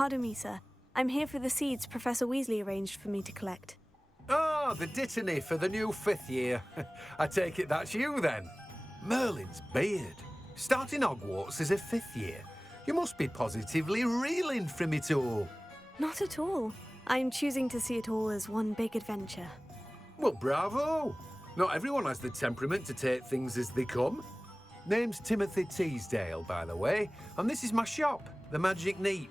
Pardon me, sir. I'm here for the seeds Professor Weasley arranged for me to collect. Ah, the dittany for the new 5th year. I take it that's you then. Merlin's beard. Starting Hogwarts as a 5th year. You must be positively reeling from it all. Not at all. I'm choosing to see it all as one big adventure. Well, bravo. Not everyone has the temperament to take things as they come. Name's Timothy Teasdale, by the way, and this is my shop, the Magic Neep.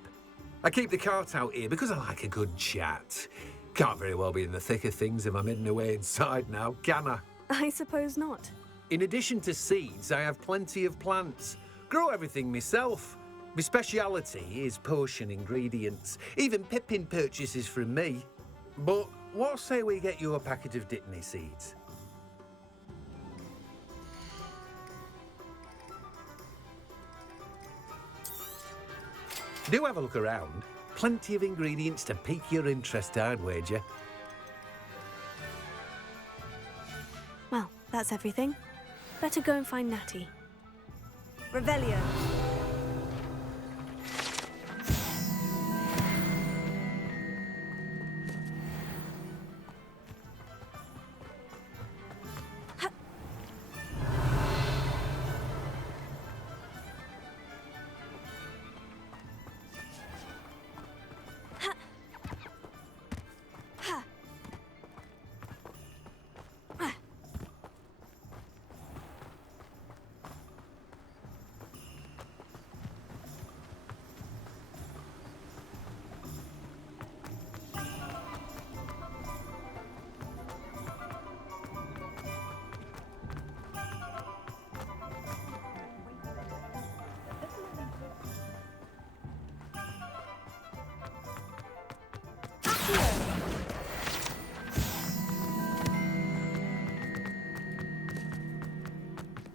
I keep the cart out here because I like a good chat. Can't very well be in the thick of things if I'm hidden away inside now, can I? I suppose not. In addition to seeds, I have plenty of plants. Grow everything myself. My speciality is potion ingredients. Even Pippin purchases from me. But what say we get you a packet of dittany seeds? Do have a look around. Plenty of ingredients to pique your interest, I'd wager. Well, that's everything. Better go and find Natty. Revelio.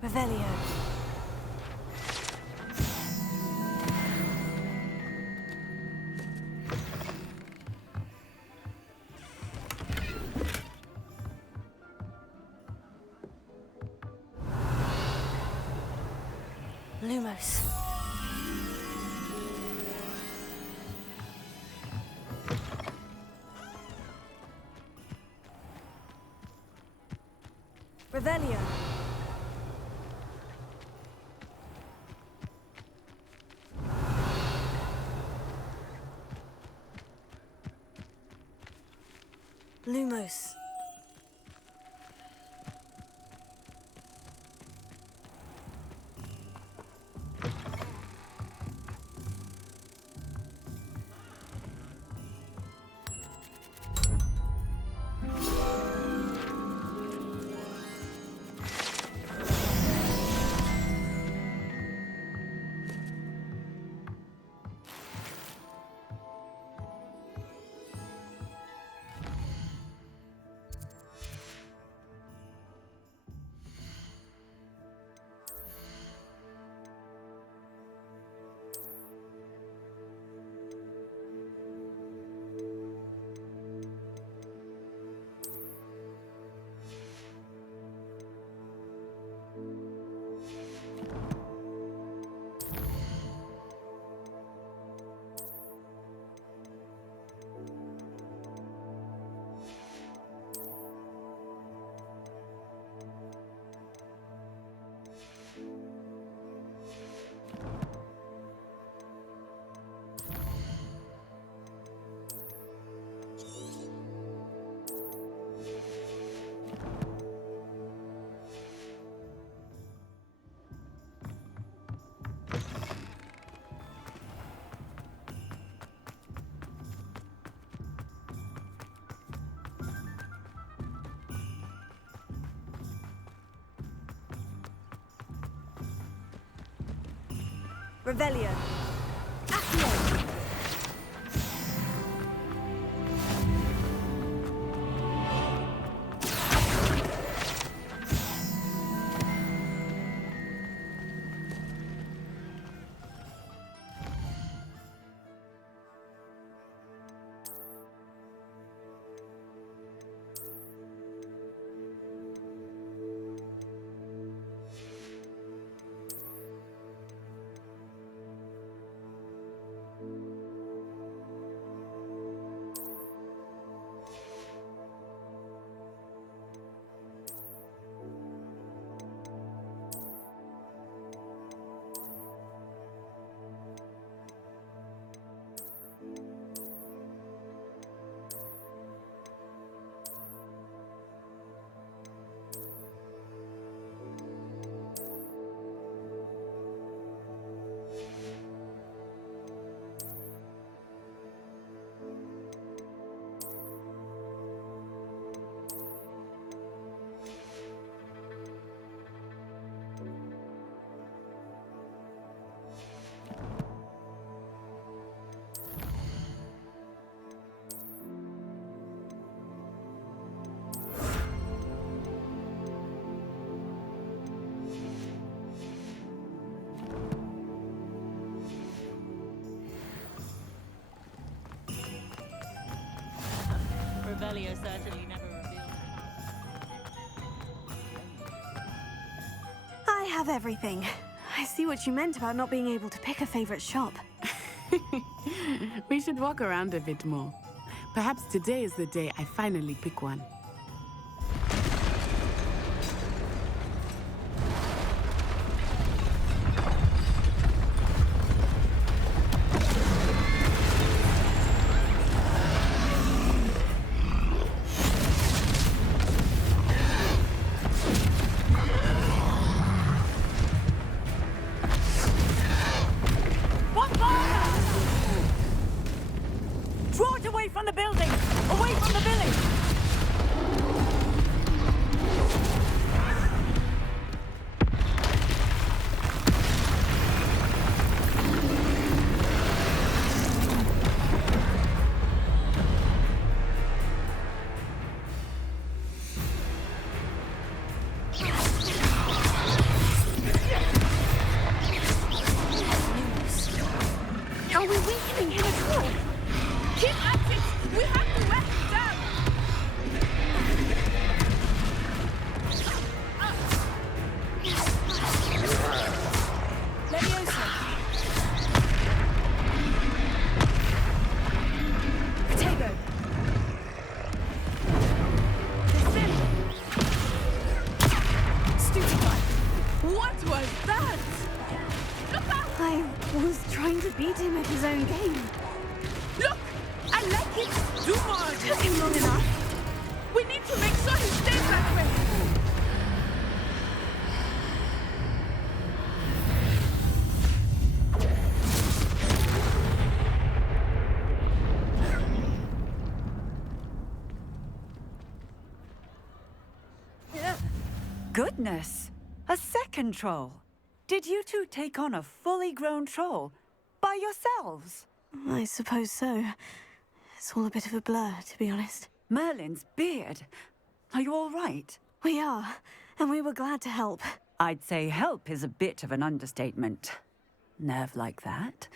Revelio. Lumos. Revelio. Lumos. Revelio. Accio. Revelio certainly never revealed. I have everything. I see what you meant about not being able to pick a favorite shop. We should walk around a bit more. Perhaps today is the day I finally pick one. Draw it away from the building! Away from the village! Are we weakening him at all? Keep at it! We have to wet it down! Leviosa! Potato! Stupefy! What was that? I was trying to beat him at his own game. Look! I like it! Do more! Took him long enough. We need to make sure he stays that way! Goodness! A second troll! Did you two take on a fully grown troll? By yourselves? I suppose so. It's all a bit of a blur, to be honest. Merlin's beard. Are you all right? We are, and we were glad to help. I'd say help is a bit of an understatement. Nerve like that.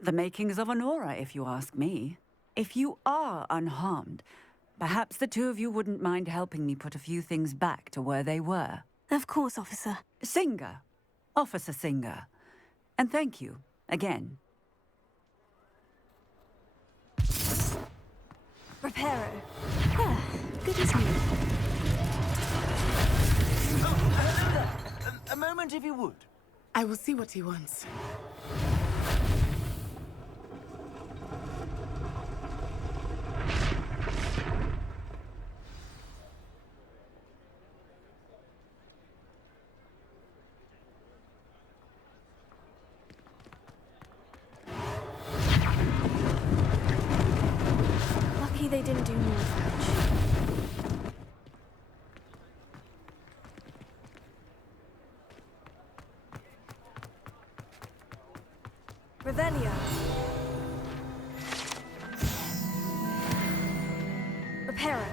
The makings of an aura, if you ask me. If you are unharmed, perhaps the two of you wouldn't mind helping me put a few things back to where they were. Of course, officer. Singer. Officer Singer. And thank you, again. Reparo. Ah, good as new. A moment, if you would. I will see what he wants. Lucky they didn't do more damage. Revelio. Reparo.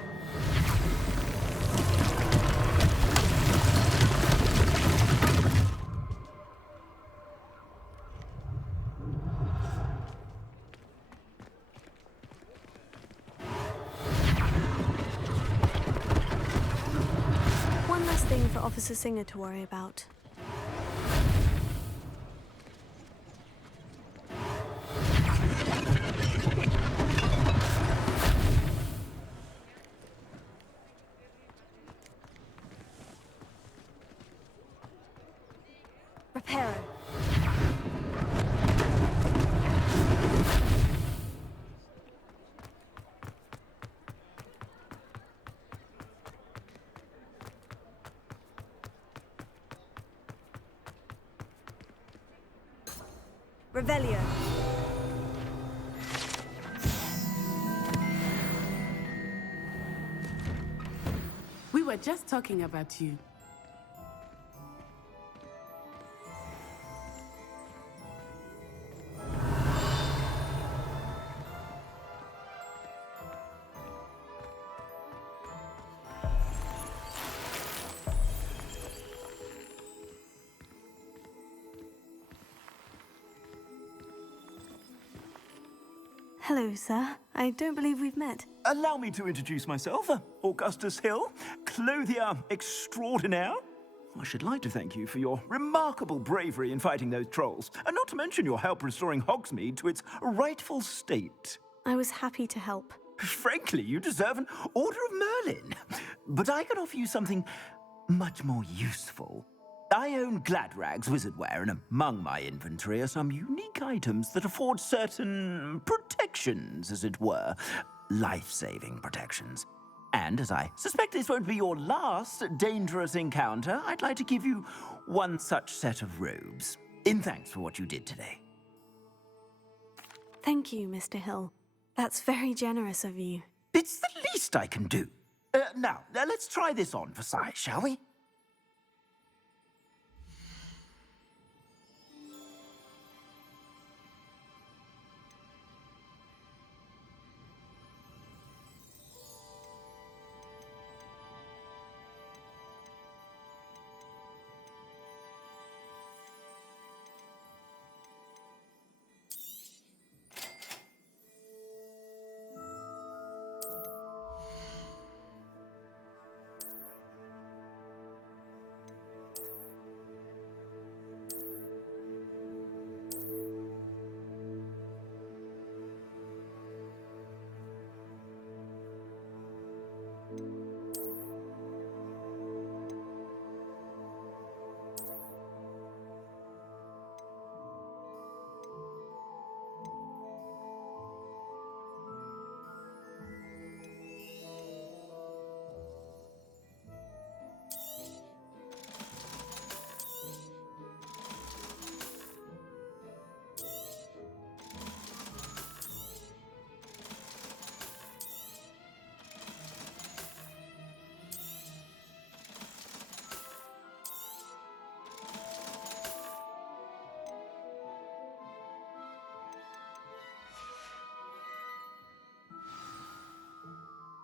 One less thing for Officer Singer to worry about. Reparo. Revelio. We were just talking about you. Hello, sir. I don't believe we've met. Allow me to introduce myself, Augustus Hill, clothier extraordinaire. I should like to thank you for your remarkable bravery in fighting those trolls, and not to mention your help restoring Hogsmeade to its rightful state. I was happy to help. Frankly, you deserve an Order of Merlin. But I can offer you something much more useful. I own Gladrag's wizardware, and among my inventory are some unique items that afford certain protections, as it were. Life-saving protections. And as I suspect this won't be your last dangerous encounter, I'd like to give you one such set of robes, in thanks for what you did today. Thank you, Mr. Hill. That's very generous of you. It's the least I can do. Now, let's try this on for size, shall we?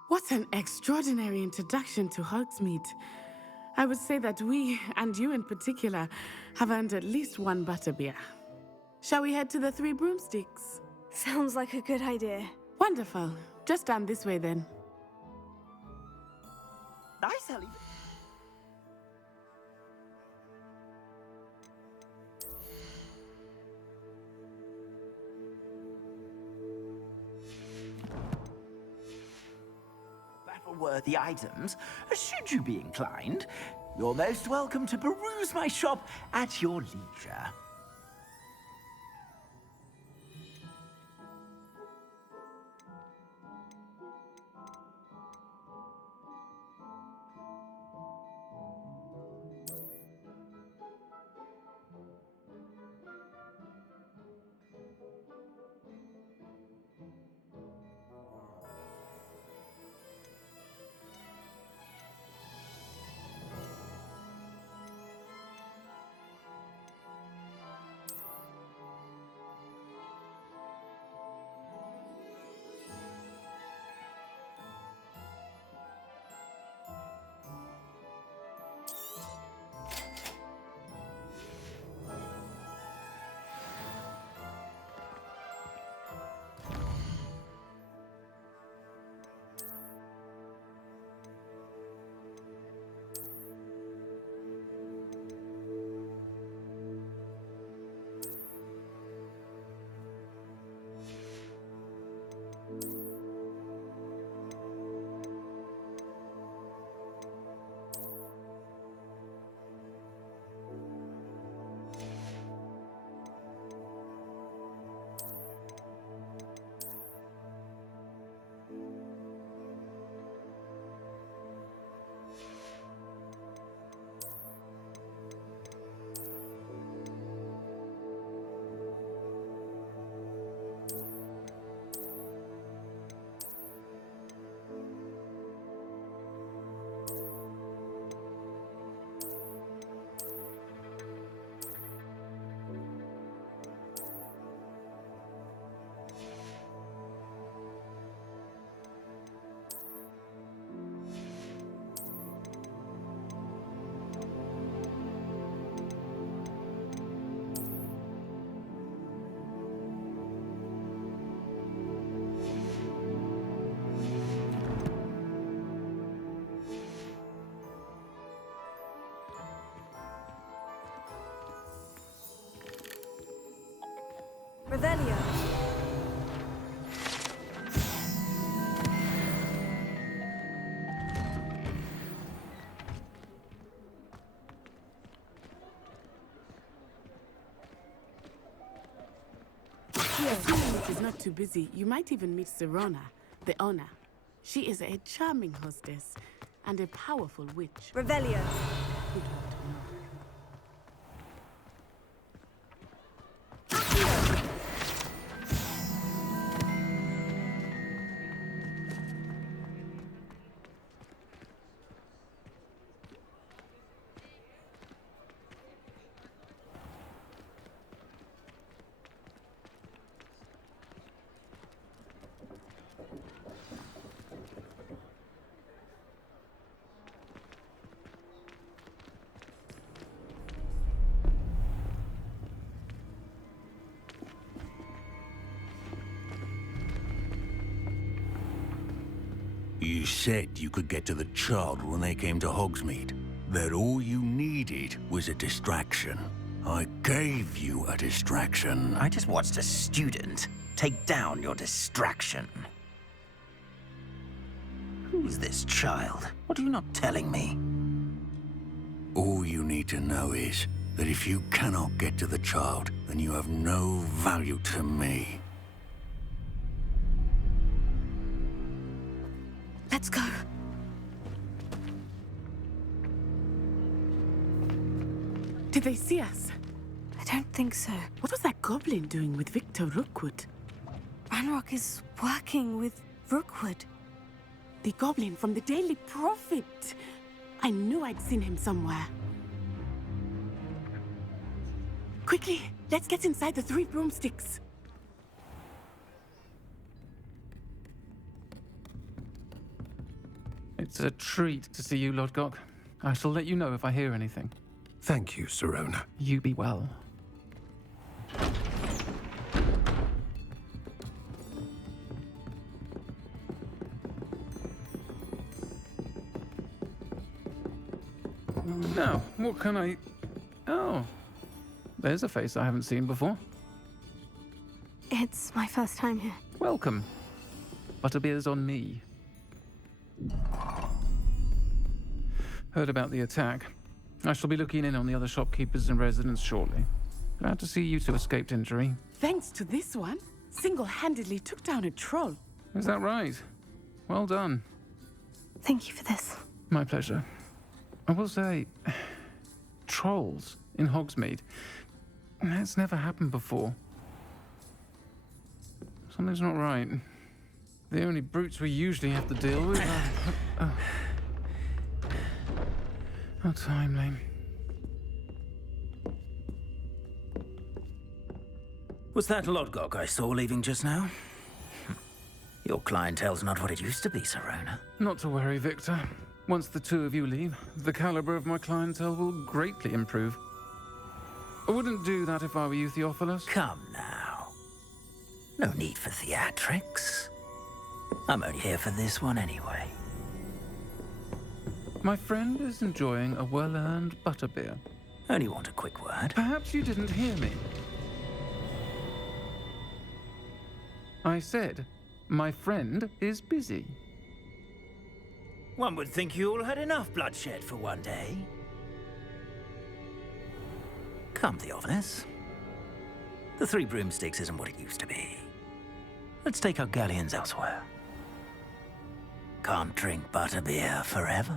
What an extraordinary introduction to Hogsmeade. I would say that we, and you in particular, have earned at least one butterbeer. Shall we head to the Three Broomsticks? Sounds like a good idea. Wonderful. Just down this way then. Nice, Ellie. Battle-worthy items, should you be inclined. You're most welcome to peruse my shop at your leisure. Revelio. Assuming it is not too busy, you might even meet Sirona, the owner. She is a charming hostess and a powerful witch. Revelio. Good one to know. You said you could get to the child when they came to Hogsmeade. That all you needed was a distraction. I gave you a distraction. I just watched a student take down your distraction. Who's this child? What are you not telling me? All you need to know is that if you cannot get to the child, then you have no value to me. Let's go. Did they see us? I don't think so. What was that goblin doing with Victor Rookwood? Ranrock is working with Rookwood. The goblin from the Daily Prophet. I knew I'd seen him somewhere. Quickly, let's get inside the 3 broomsticks. It's a treat to see you, Lodgok. I shall let you know if I hear anything. Thank you, Sirona. You be well. Now, what can I... Oh, there's a face I haven't seen before. It's my first time here. Welcome. Butterbeer's on me. Heard about the attack. I shall be looking in on the other shopkeepers and residents shortly. Glad to see you two escaped injury. Thanks to this one, single-handedly took down a troll. Is that right? Well done. Thank you for this. My pleasure. I will say, trolls in Hogsmeade. That's never happened before. Something's not right. The only brutes we usually have to deal with are... How timely. Was that Lodgok I saw leaving just now? Your clientele's not what it used to be, Sirona. Not to worry, Victor. Once the two of you leave, the caliber of my clientele will greatly improve. I wouldn't do that if I were you, Theophilus. Come now. No need for theatrics. I'm only here for this one anyway. My friend is enjoying a well-earned butterbeer. Only want a quick word. Perhaps you didn't hear me. I said, my friend is busy. One would think you all had enough bloodshed for one day. Come, Theophilus. The 3 broomsticks isn't what it used to be. Let's take our galleons elsewhere. Can't drink butterbeer forever.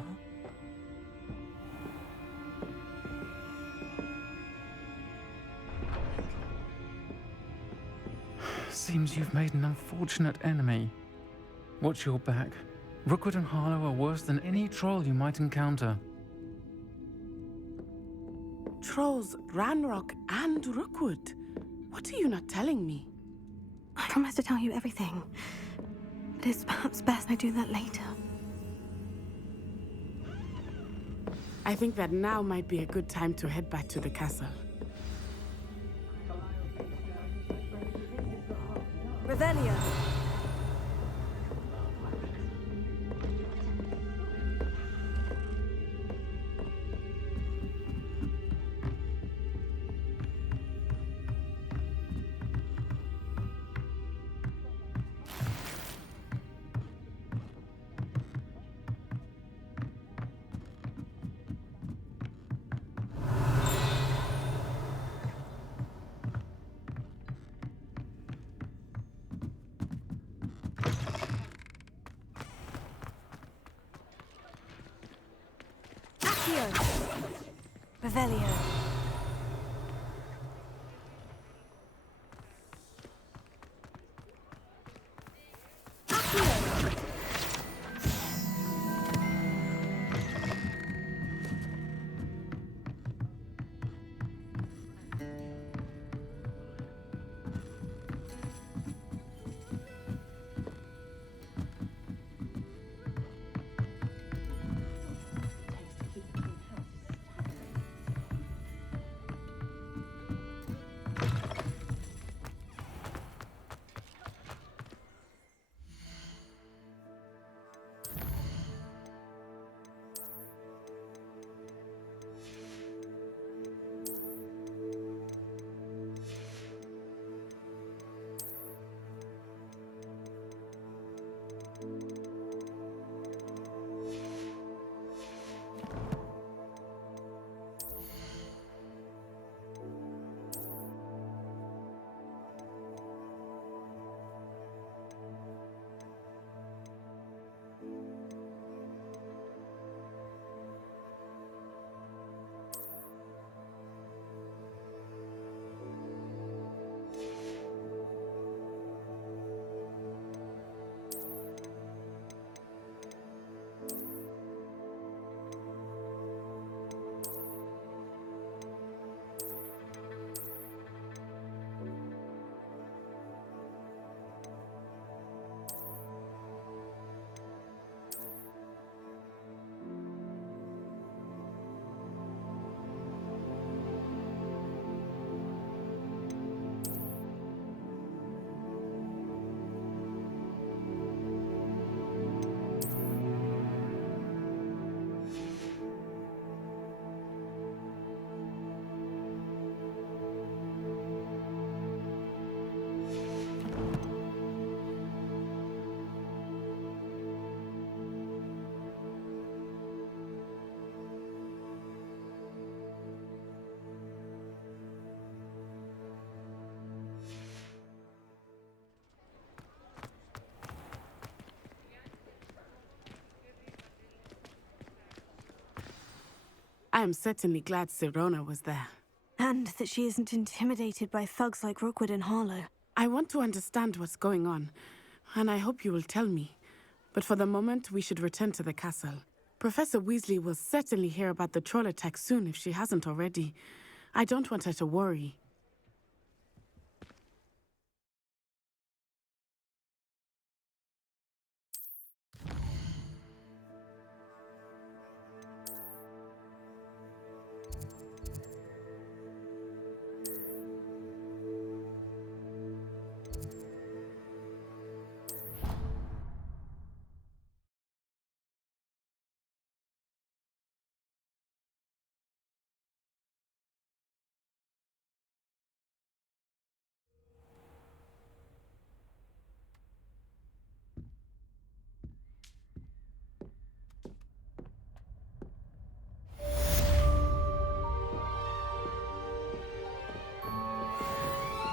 Seems you've made an unfortunate enemy. Watch your back. Rookwood and Harlow are worse than any troll you might encounter. Trolls, Ranrock, and Rookwood. What are you not telling me? I promise to tell you everything. But it's perhaps best I do that later. I think that now might be a good time to head back to the castle. Revelio. Revelio. I am certainly glad Sirona was there. And that she isn't intimidated by thugs like Rookwood and Harlow. I want to understand what's going on, and I hope you will tell me. But for the moment, we should return to the castle. Professor Weasley will certainly hear about the troll attack soon if she hasn't already. I don't want her to worry.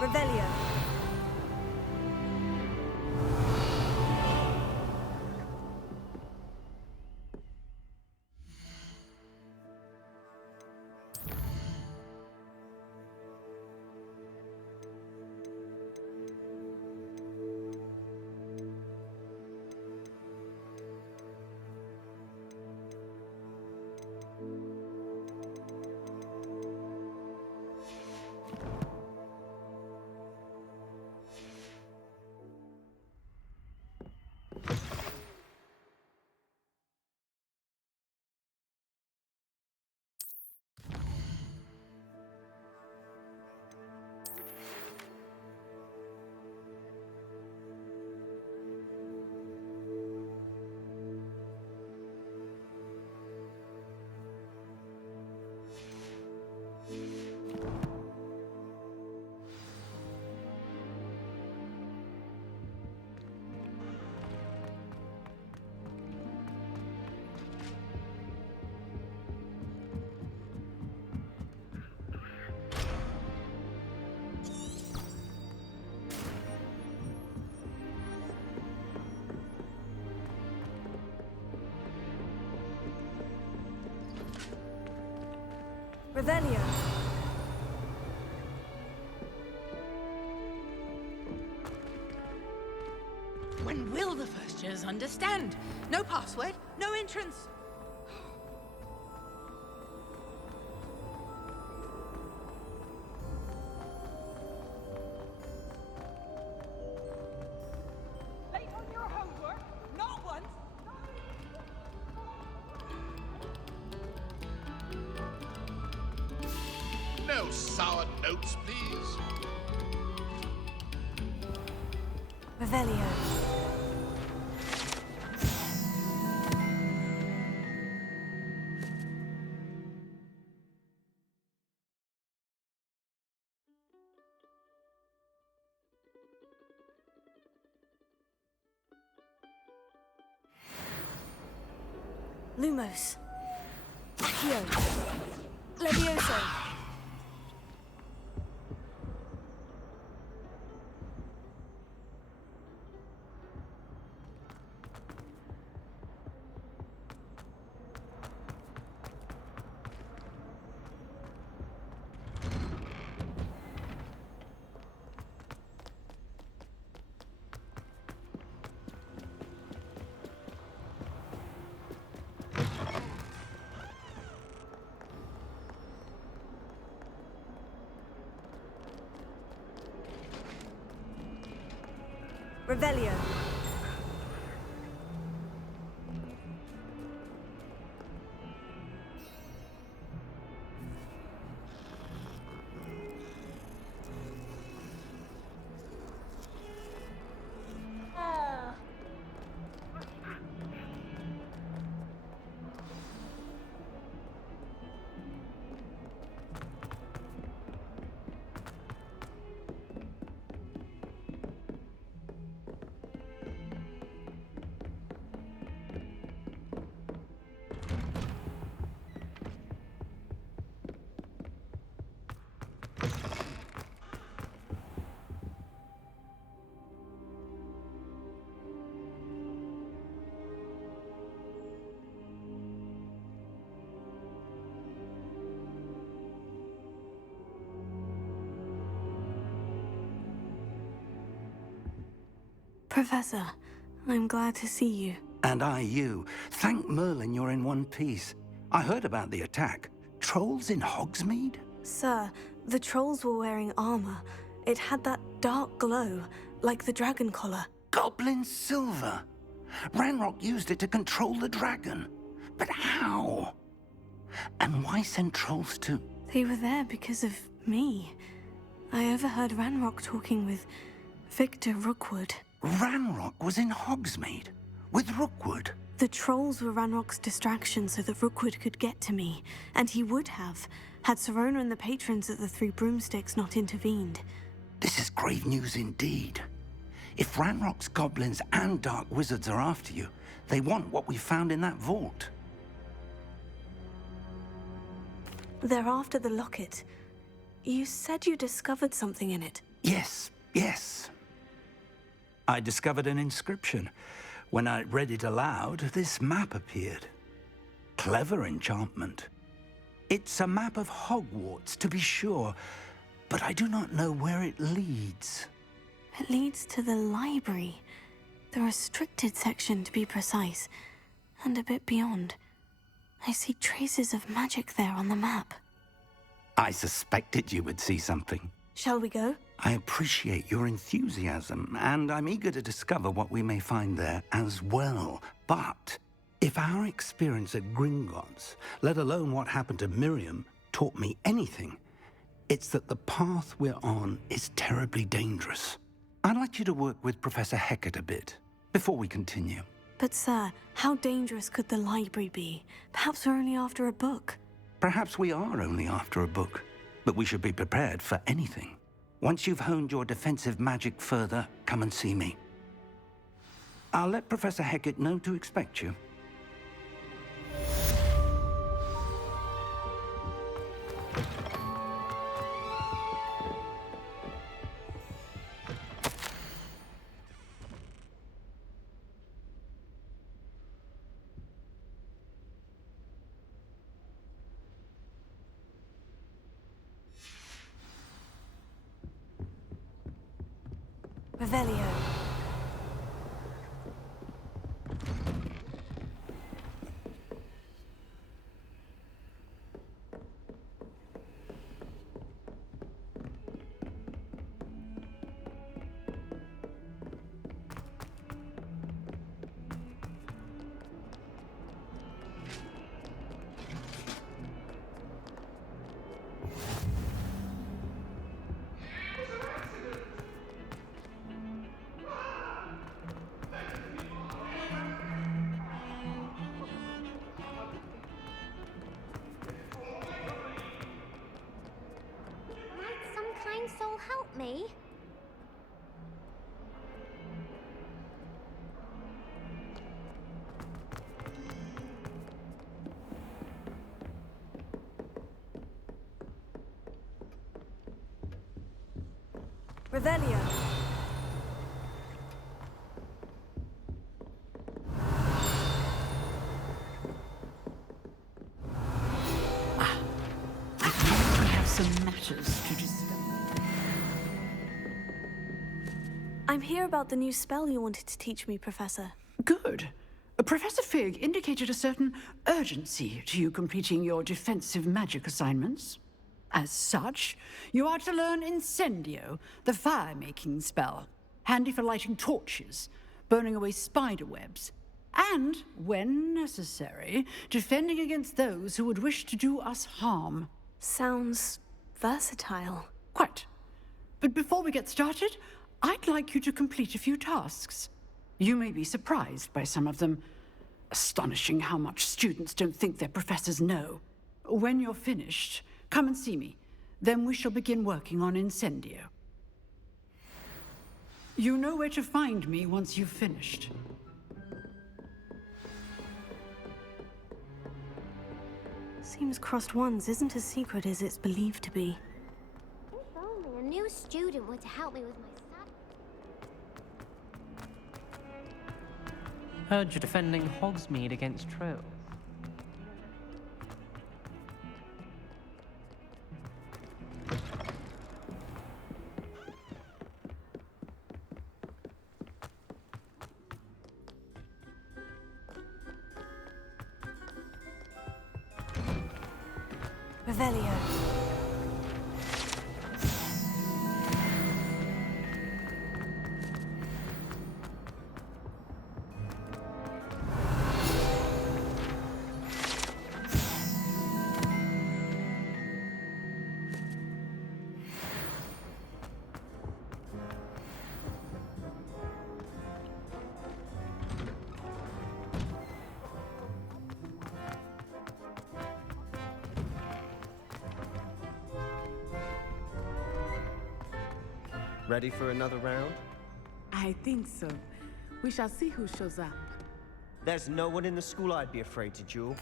Revelio. Revelio. When will the first years understand? No password, no entrance. Late on your homework? Not once. No sour notes, please. Revelio. Lumos. Accio. Levioso. Revelio. Professor, I'm glad to see you. And I you. Thank Merlin you're in one piece. I heard about the attack. Trolls in Hogsmeade? Sir, the trolls were wearing armor. It had that dark glow, like the dragon collar. Goblin silver. Ranrock used it to control the dragon. But how? And why send trolls to... They were there because of me. I overheard Ranrock talking with Victor Rookwood. Ranrock was in Hogsmeade with Rookwood. The trolls were Ranrock's distraction so that Rookwood could get to me, and he would have, had Serona and the patrons at the Three Broomsticks not intervened. This is grave news indeed. If Ranrock's goblins and dark wizards are after you, they want what we found in that vault. They're after the locket. You said you discovered something in it. Yes. I discovered an inscription. When I read it aloud, this map appeared. Clever enchantment. It's a map of Hogwarts, to be sure, but I do not know where it leads. It leads to the library. The restricted section, to be precise, and a bit beyond. I see traces of magic there on the map. I suspected you would see something. Shall we go? I appreciate your enthusiasm, and I'm eager to discover what we may find there as well. But if our experience at Gringotts, let alone what happened to Miriam, taught me anything, it's that the path we're on is terribly dangerous. I'd like you to work with Professor Hecat a bit before we continue. But sir, how dangerous could the library be? Perhaps we're only after a book. Perhaps we are only after a book, but we should be prepared for anything. Once you've honed your defensive magic further, come and see me. I'll let Professor Hecat know to expect you. Revelio. Might some kind soul help me? Revelio. We have some matters to discuss. I'm here about the new spell you wanted to teach me, Professor. Good. Professor Fig indicated a certain urgency to you completing your defensive magic assignments. As such, you are to learn Incendio, the fire-making spell, handy for lighting torches, burning away spider webs, and, when necessary, defending against those who would wish to do us harm. Sounds versatile. Quite. But before we get started, I'd like you to complete a few tasks. You may be surprised by some of them. Astonishing how much students don't think their professors know. When you're finished, come and see me. Then we shall begin working on Incendio. You know where to find me once you've finished. Seems Crossed Wands isn't as secret as it's believed to be. If only a new student were to help me with my Heard you're defending Hogsmeade against Trill. Revelio. Ready for another round? I think so. We shall see who shows up. There's no one in the school I'd be afraid to duel.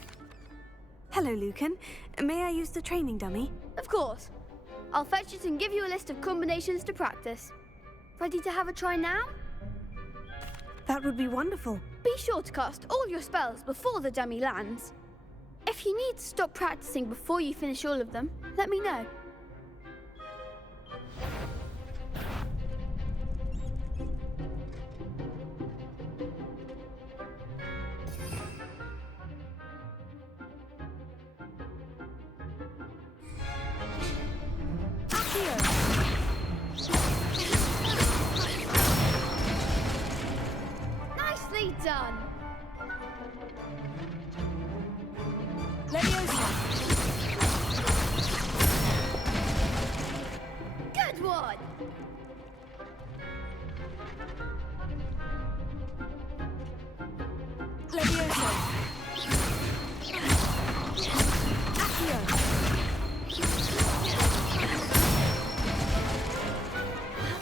Hello, Lucan. May I use the training dummy? Of course. I'll fetch it and give you a list of combinations to practice. Ready to have a try now? That would be wonderful. Be sure to cast all your spells before the dummy lands. If you need to stop practicing before you finish all of them, let me know. Nicely done. Good one.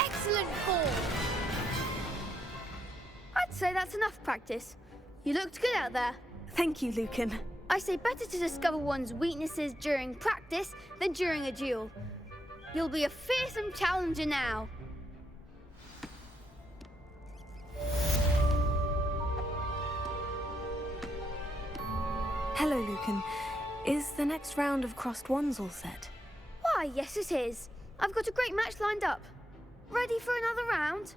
Excellent fall. I'd say that's enough practice. You looked good out there. Thank you, Lucan. I say better to discover one's weaknesses during practice than during a duel. You'll be a fearsome challenger now. Hello, Lucan. Is the next round of Crossed Wands all set? Why, yes it is. I've got a great match lined up. Ready for another round?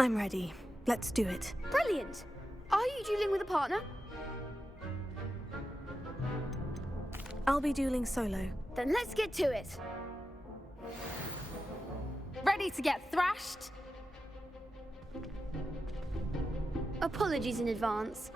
I'm ready. Let's do it. Brilliant! Are you dueling with a partner? I'll be dueling solo. Then let's get to it. Ready to get thrashed? Apologies in advance.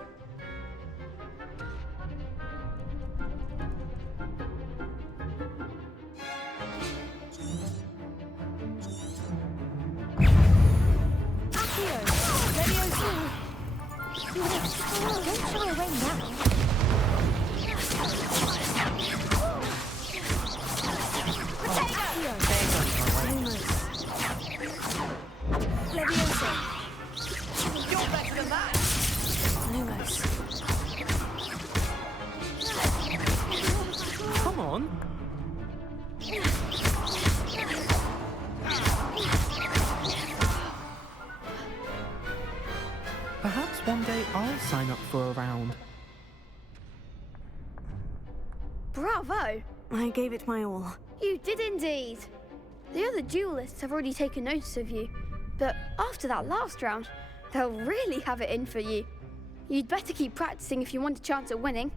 Don't shy away now. You're better than that. Lumos. Come on. Perhaps one day I'll sign up for a round. Bravo! I gave it my all. You did indeed. The other duelists have already taken notice of you, but after that last round, they'll really have it in for you. You'd better keep practicing if you want a chance at winning,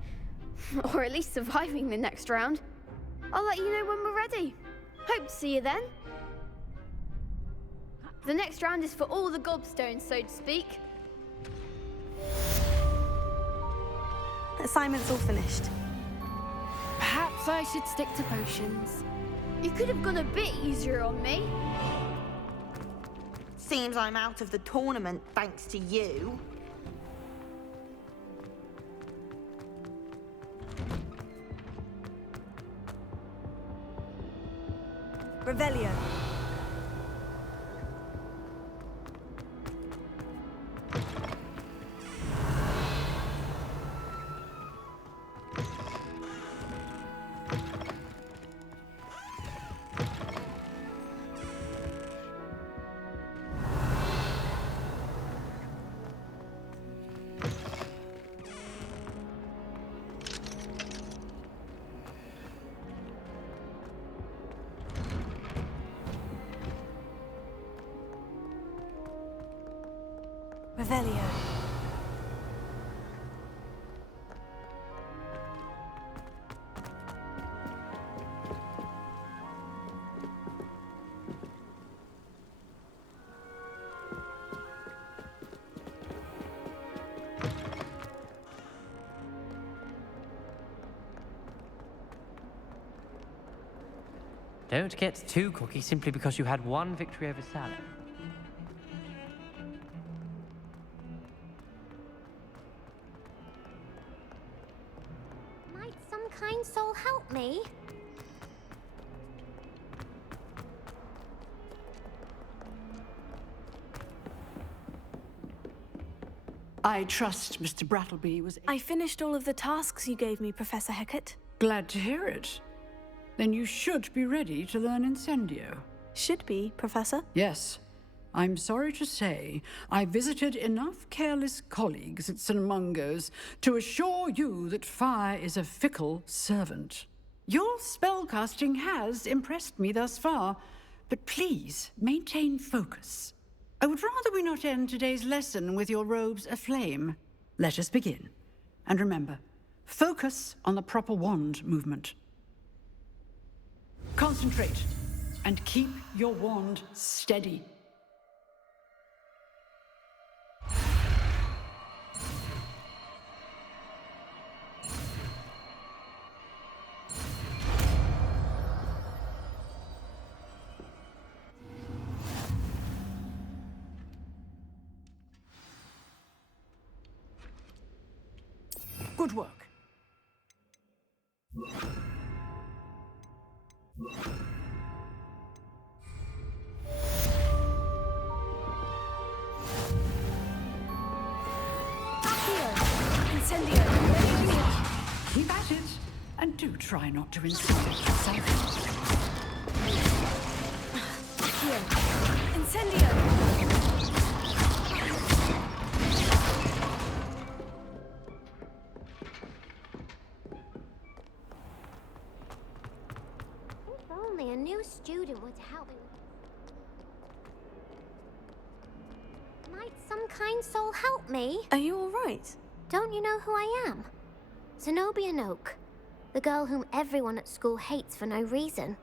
or at least surviving the next round. I'll let you know when we're ready. Hope to see you then. The next round is for all the gobstones, so to speak. Assignment's all finished. Perhaps I should stick to potions. You could have gone a bit easier on me. Seems I'm out of the tournament thanks to you. Revelio. Revelio. Don't get too cocky simply because you had one victory over Sally. Might some kind soul help me? I trust Mr. Brattleby was... I finished all of the tasks you gave me, Professor Hecat. Glad to hear it. Then you should be ready to learn Incendio. Should be, Professor. Yes. I'm sorry to say, I visited enough careless colleagues at St. Mungo's to assure you that fire is a fickle servant. Your spellcasting has impressed me thus far, but please maintain focus. I would rather we not end today's lesson with your robes aflame. Let us begin. And remember, focus on the proper wand movement. Concentrate and keep your wand steady. Good work. Incendio. Keep at it, and do try not to incendiate yourself. Incendio. If only a new student would help me. Might some kind soul help me? Are you all right? Don't you know who I am? Zenobia Noak, the girl whom everyone at school hates for no reason.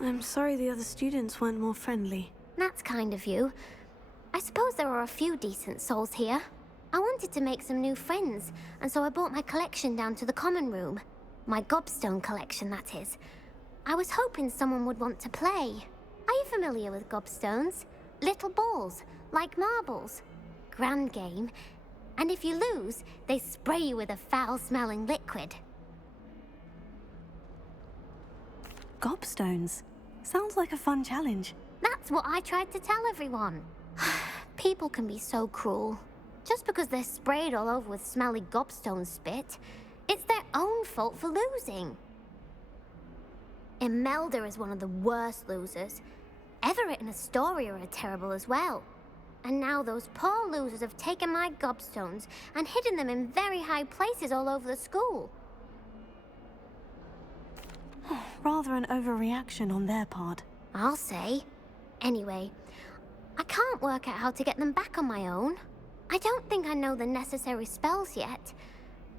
I'm sorry the other students weren't more friendly. That's kind of you. I suppose there are a few decent souls here. I wanted to make some new friends, and so I brought my collection down to the common room. My gobstone collection, that is. I was hoping someone would want to play. Are you familiar with gobstones? Little balls, like marbles. Grand game. And if you lose, they spray you with a foul-smelling liquid. Gobstones? Sounds like a fun challenge. That's what I tried to tell everyone. People can be so cruel. Just because they're sprayed all over with smelly gobstone spit, it's their own fault for losing. Imelda is one of the worst losers. Everett and Astoria are terrible as well. And now those poor losers have taken my gobstones and hidden them in very high places all over the school. Rather an overreaction on their part. I'll say. Anyway, I can't work out how to get them back on my own. I don't think I know the necessary spells yet.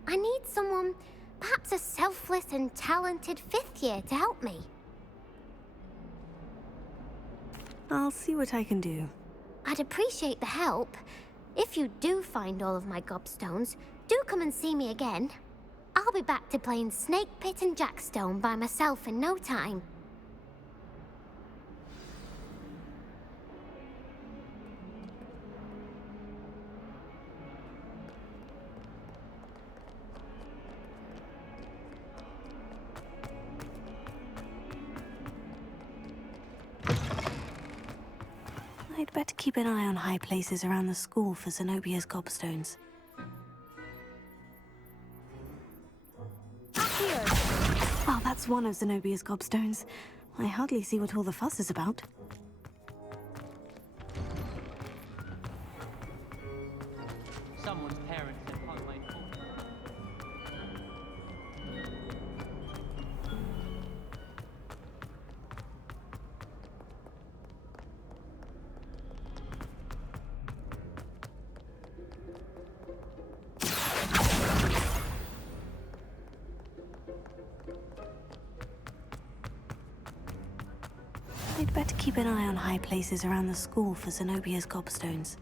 I need someone, perhaps a selfless and talented fifth year to help me. I'll see what I can do. I'd appreciate the help. If you do find all of my gobstones, do come and see me again. I'll be back to playing Snake Pit and Jackstone by myself in no time. I'd better keep an eye on high places around the school for Zenobia's gobstones. Oh, that's one of Zenobia's gobstones. I hardly see what all the fuss is about. Someone's parents have part of my fault. I'd better keep an eye on high places around the school for Zenobia's gobstones.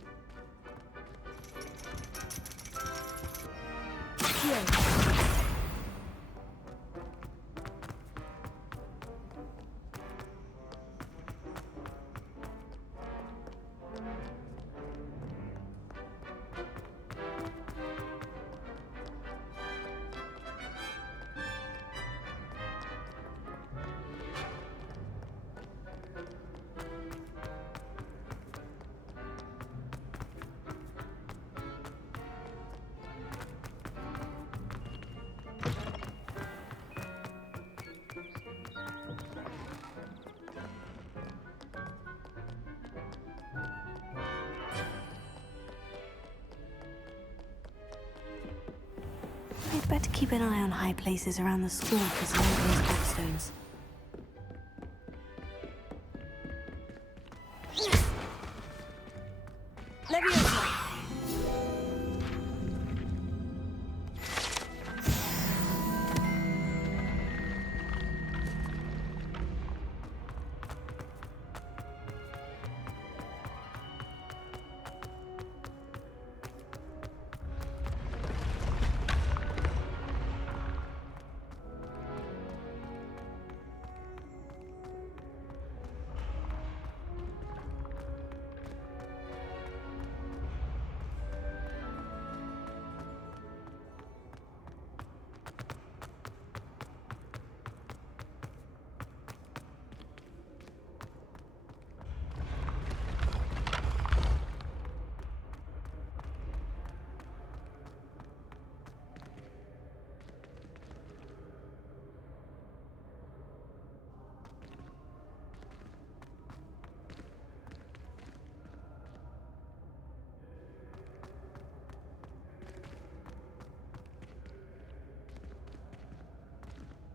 I'd better keep an eye on high places around the school for Zenobia's gobstones.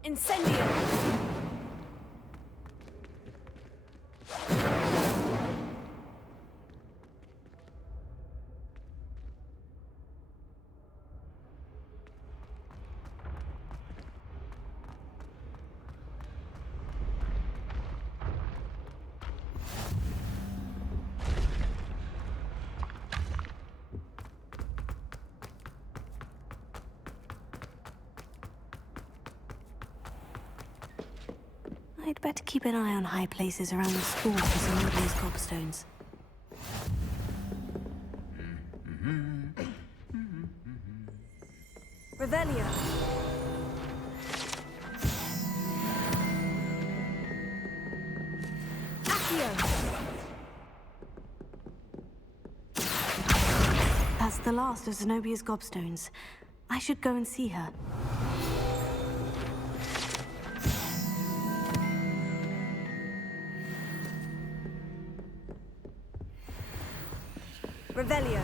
Incendio! I'd better keep an eye on high places around the school for some of these gobstones. Revelio. That's the last of Zenobia's gobstones. I should go and see her. Revelio.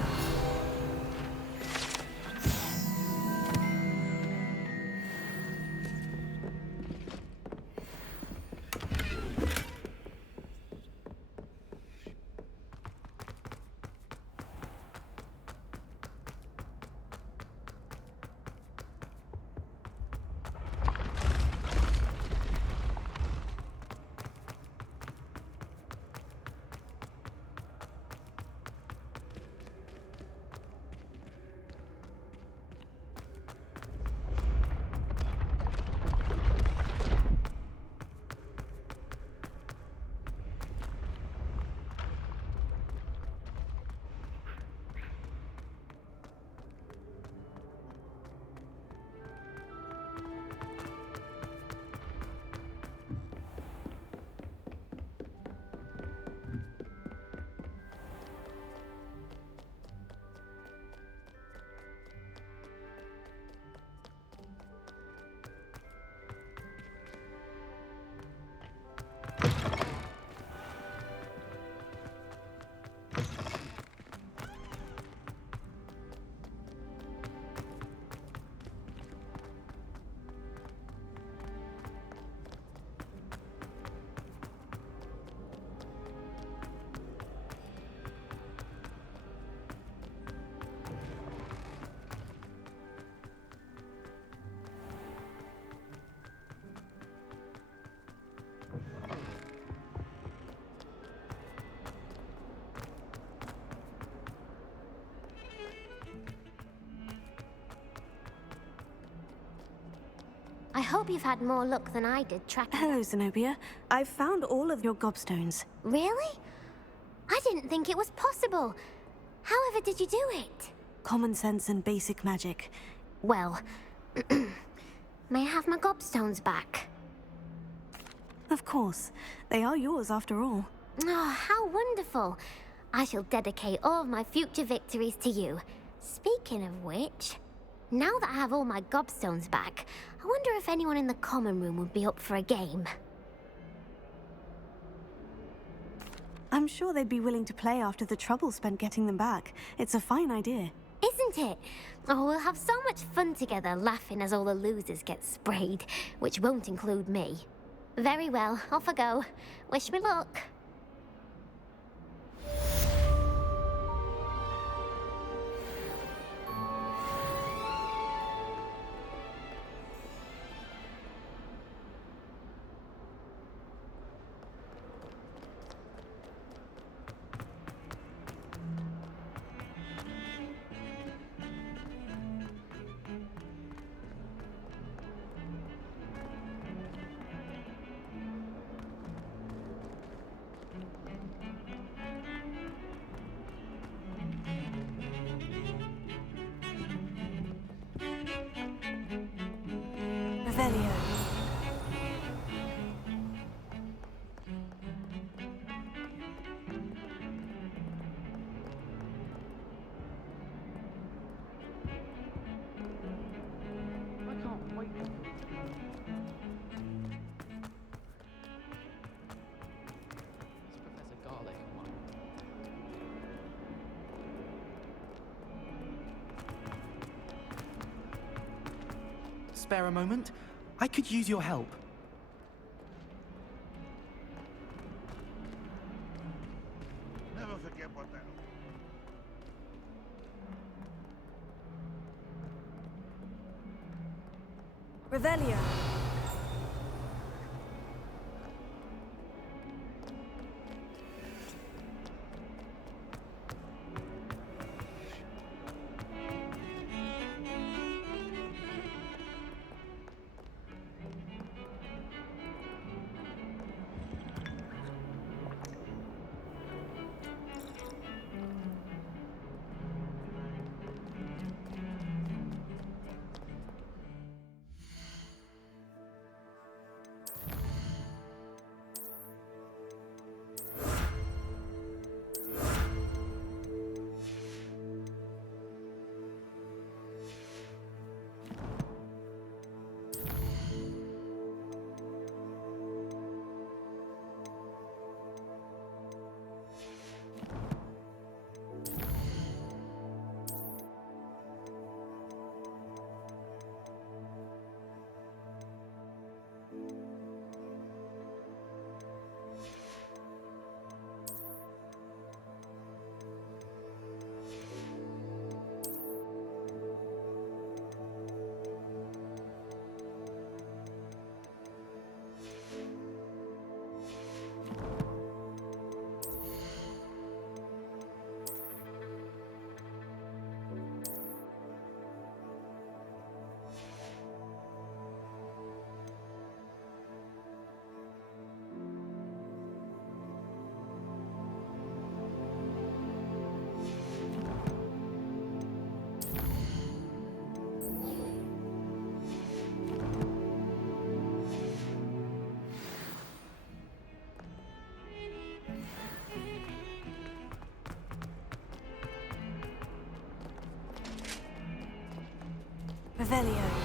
I hope you've had more luck than I did tracking... Hello, Zenobia. I've found all of your gobstones. Really? I didn't think it was possible. However did you do it? Common sense and basic magic. Well, may I have my gobstones back? Of course. They are yours after all. Oh, how wonderful. I shall dedicate all of my future victories to you. Speaking of which, now that I have all my gobstones back, I wonder if anyone in the common room would be up for a game. I'm sure they'd be willing to play after the trouble spent getting them back. It's a fine idea. Isn't it? Oh, we'll have so much fun together, laughing as all the losers get sprayed, which won't include me. Very well, off I go. Wish me luck. Revelio. Spare a moment? I could use your help. Never forget what that... Revelio. Revelio.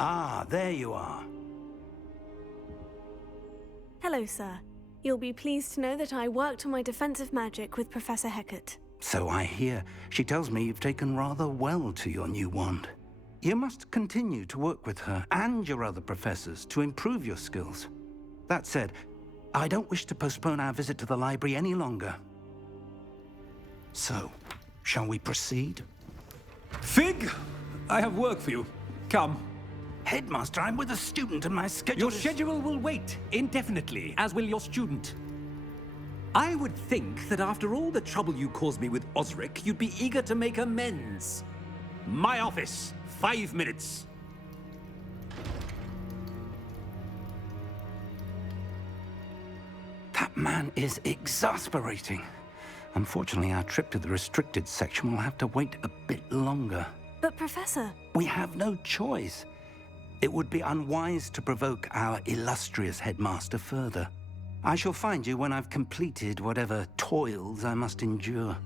Ah, there you are. Hello, sir. You'll be pleased to know that I worked on my defensive magic with Professor Hecat. So I hear. She tells me you've taken rather well to your new wand. You must continue to work with her and your other professors to improve your skills. That said, I don't wish to postpone our visit to the library any longer. So, shall we proceed? Fig! I have work for you. Come. Headmaster, I'm with a student and my schedule Your schedule will wait indefinitely, as will your student. I would think that after all the trouble you caused me with Osric, you'd be eager to make amends. My office, 5 minutes. That man is exasperating. Unfortunately, our trip to the restricted section will have to wait a bit longer. But, Professor... We have no choice. It would be unwise to provoke our illustrious headmaster further. I shall find you when I've completed whatever toils I must endure.